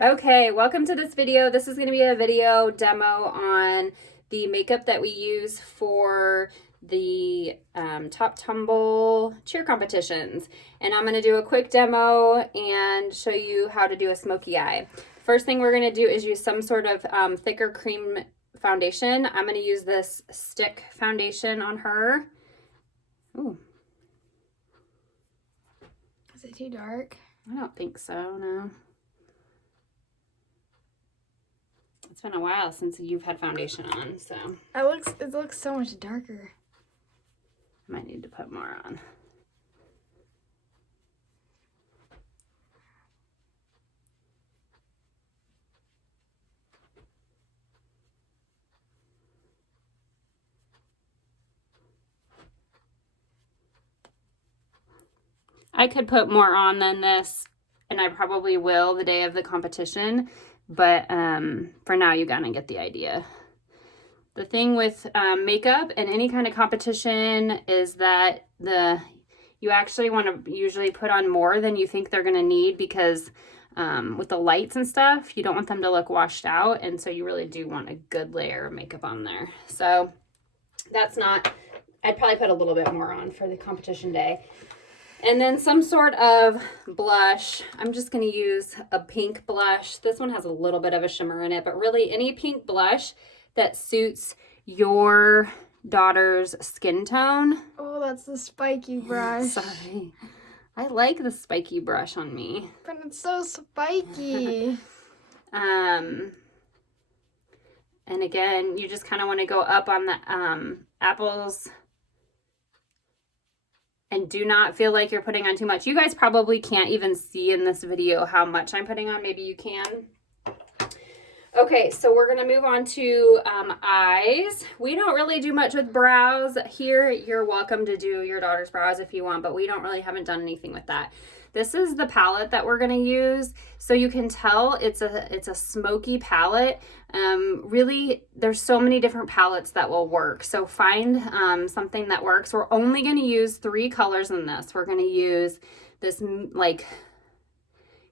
Okay, welcome to this video. This is going to be a video demo on the makeup that we use for the top tumble cheer competitions. And I'm going to do a quick demo and show you how to do a smoky eye. First thing we're going to do is use some sort of thicker cream foundation. I'm going to use this stick foundation on her. Ooh. Is it too dark? I don't think so, no. It's been a while since you've had foundation on, so. It looks so much darker. I might need to put more on. I could put more on than this, and I probably will the day of the competition, but for now you gotta get the idea. The thing with makeup and any kind of competition is that you actually want to usually put on more than you think they're gonna need, because with the lights and stuff, you don't want them to look washed out, and so you really do want a good layer of makeup on there. So I'd probably put a little bit more on for the competition day. And then some sort of blush. I'm just going to use a pink blush. This one has a little bit of a shimmer in it, but really any pink blush that suits your daughter's skin tone. Oh, that's the spiky brush. Sorry. I like the spiky brush on me. But it's so spiky. And again, you just kind of want to go up on the apples. And do not feel like you're putting on too much. You guys probably can't even see in this video how much I'm putting on. Maybe you can. Okay, so we're going to move on to eyes. We don't really do much with brows here. You're welcome to do your daughter's brows if you want, but we haven't done anything with that. This is the palette that we're going to use. So you can tell it's a smoky palette. Really, there's so many different palettes that will work. So find something that works. We're only going to use 3 colors in this. We're going to use this like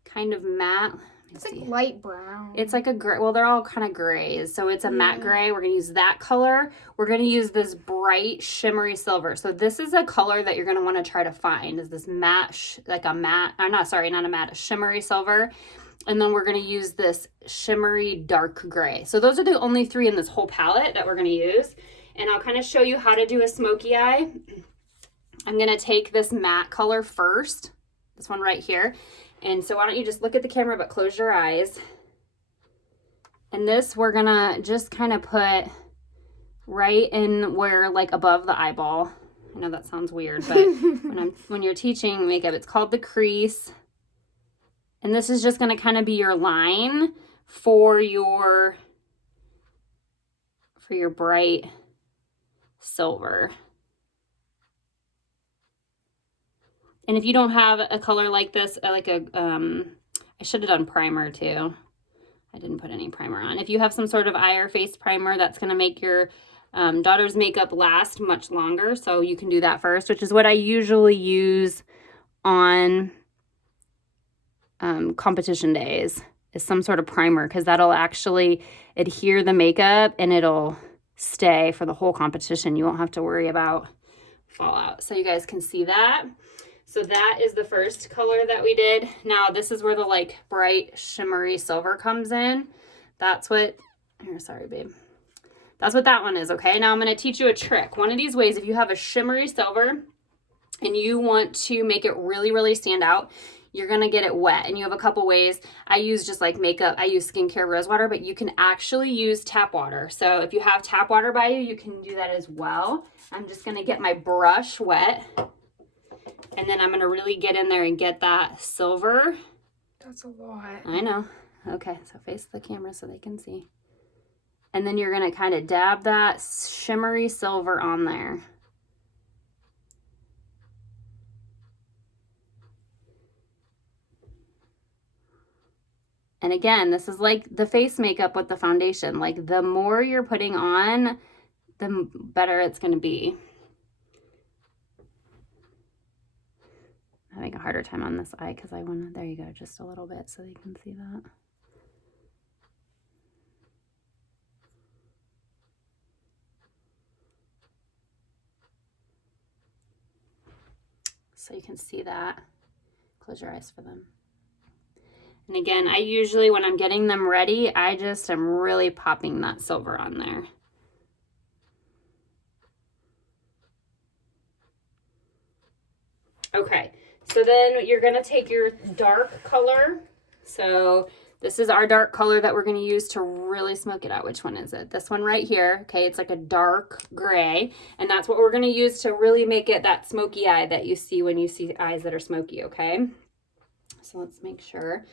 kind of matte. It's like light brown. It's like a gray. Well, they're all kind of grays. So it's a matte gray. We're going to use that color. We're going to use this bright shimmery silver. So this is a color that you're going to want to try to find, is this matte, a shimmery silver. And then we're going to use this shimmery dark gray. So those are the only 3 in this whole palette that we're going to use. And I'll kind of show you how to do a smoky eye. I'm going to take this matte color first, this one right here. And so why don't you just look at the camera but close your eyes. And this we're going to just kind of put right in where, like, above the eyeball. I know that sounds weird, but when you're teaching makeup, it's called the crease. And this is just going to kind of be your line for your bright silver. And if you don't have a color like this, I should have done primer too. I didn't put any primer on. If you have some sort of eye or face primer, that's going to make your daughter's makeup last much longer. So you can do that first, which is what I usually use on competition days, is some sort of primer, because that'll actually adhere the makeup and it'll stay for the whole competition. You won't have to worry about fallout. So you guys can see that. So that is the first color that we did. Now this is where the like bright shimmery silver comes in. That's what, sorry babe. That's what that one is, okay? Now I'm going to teach you a trick. One of these ways, if you have a shimmery silver and you want to make it really, really stand out, you're going to get it wet. And you have a couple ways. I use just like makeup. I use skincare rose water, but you can actually use tap water. So if you have tap water by you, you can do that as well. I'm just going to get my brush wet. And then I'm going to really get in there and get that silver. That's a lot. I know. Okay, so face the camera so they can see. And then you're going to kind of dab that shimmery silver on there. And again, this is like the face makeup with the foundation. Like, the more you're putting on, the better it's going to be. Having a harder time on this eye because I want to, there you go, just a little bit so they can see that. so you can see that. Close your eyes for them. And again, I usually, when I'm getting them ready, I just am really popping that silver on there. Okay, so then you're gonna take your dark color. So this is our dark color that we're gonna use to really smoke it out. Which one is it? This one right here, okay? It's like a dark gray, and that's what we're gonna use to really make it that smoky eye that you see when you see eyes that are smoky, okay? So let's make sure.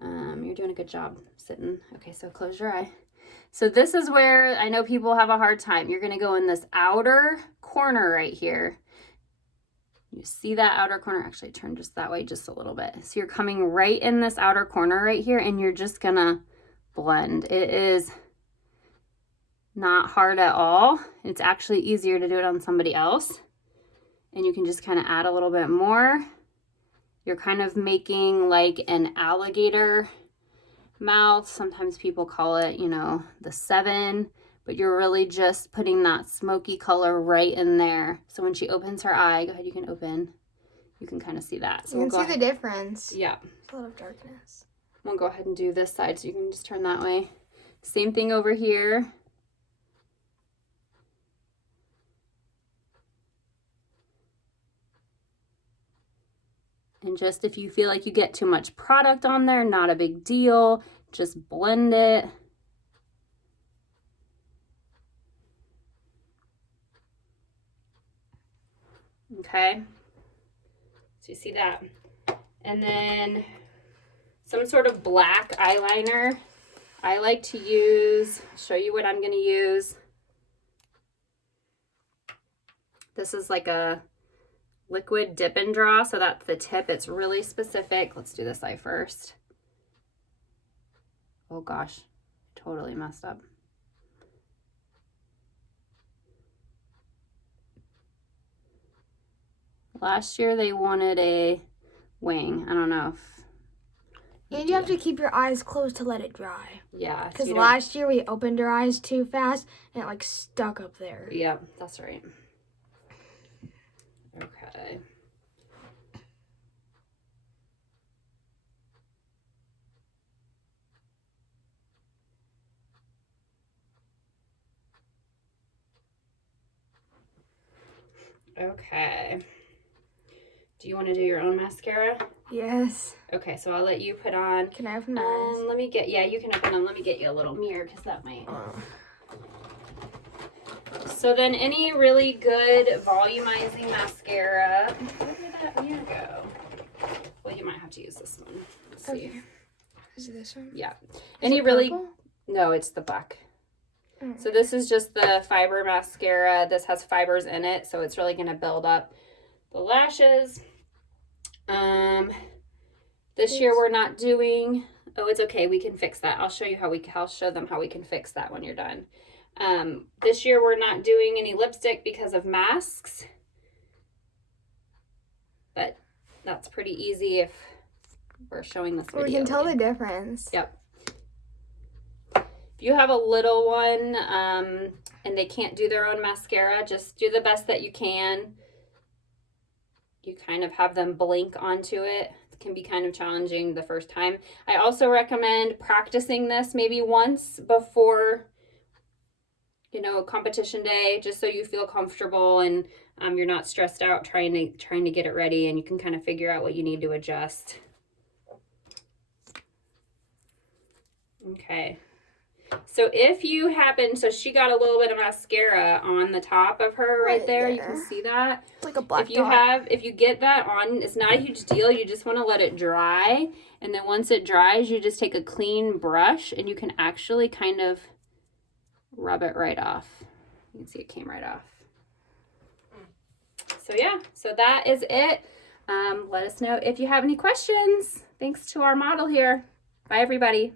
You're doing a good job sitting. Okay, so close your eye. So this is where I know people have a hard time. You're gonna go in this outer corner right here. You see that outer corner? Actually, turn just that way just a little bit. So you're coming right in this outer corner right here, and you're just gonna blend. It is not hard at all. It's actually easier to do it on somebody else. And you can just kind of add a little bit more. You're kind of making like an alligator mouth. Sometimes people call it, you know, the 7, but you're really just putting that smoky color right in there. So when she opens her eye, go ahead, you can open. You can kind of see that. So you can see the difference. Yeah. There's a lot of darkness. We'll go ahead and do this side so you can just turn that way. Same thing over here. And just if you feel like you get too much product on there, not a big deal. Just blend it. Okay. So you see that. And then some sort of black eyeliner. I like to use, I'll show you what I'm going to use. This is like a liquid dip and draw, so that's the tip. It's really specific. Let's do this eye first. Oh gosh, totally messed up. Last year they wanted a wing. I don't know if... And you have to keep your eyes closed to let it dry. Yeah. Because last year we opened our eyes too fast and it like stuck up there. Yeah, that's right. Okay. Okay. Do you want to do your own mascara? Yes. Okay, so I'll let you put on. Can I open my eyes? Let me get, yeah, you can open them. Let me get you a little mirror because that might. So then any really good volumizing mascara. Where did that mirror go? Well, you might have to use this one. Let's see. Okay. Is it this one? Yeah. Is Any it really, purple? no, it's the black. Oh. So this is just the fiber mascara. This has fibers in it, so it's really going to build up the lashes. This year we're not doing, oh, it's okay. We can fix that. I'll show you how I'll show them how we can fix that when you're done. This year we're not doing any lipstick because of masks, but that's pretty easy if we're showing this video. We can tell the difference. Yep. If you have a little one and they can't do their own mascara, just do the best that you can. You kind of have them blink onto it. It can be kind of challenging the first time. I also recommend practicing this maybe once before, you know, competition day, just so you feel comfortable and you're not stressed out trying to get it ready, and you can kind of figure out what you need to adjust. Okay. So if you happen, so she got a little bit of mascara on the top of her right there. You can see that. It's like a black dot. If you get that on, it's not a huge deal. You just want to let it dry. And then once it dries, you just take a clean brush and you can actually kind of rub it right off. You can see it came right off. So yeah, so that is it. Let us know if you have any questions. Thanks to our model here. Bye, everybody.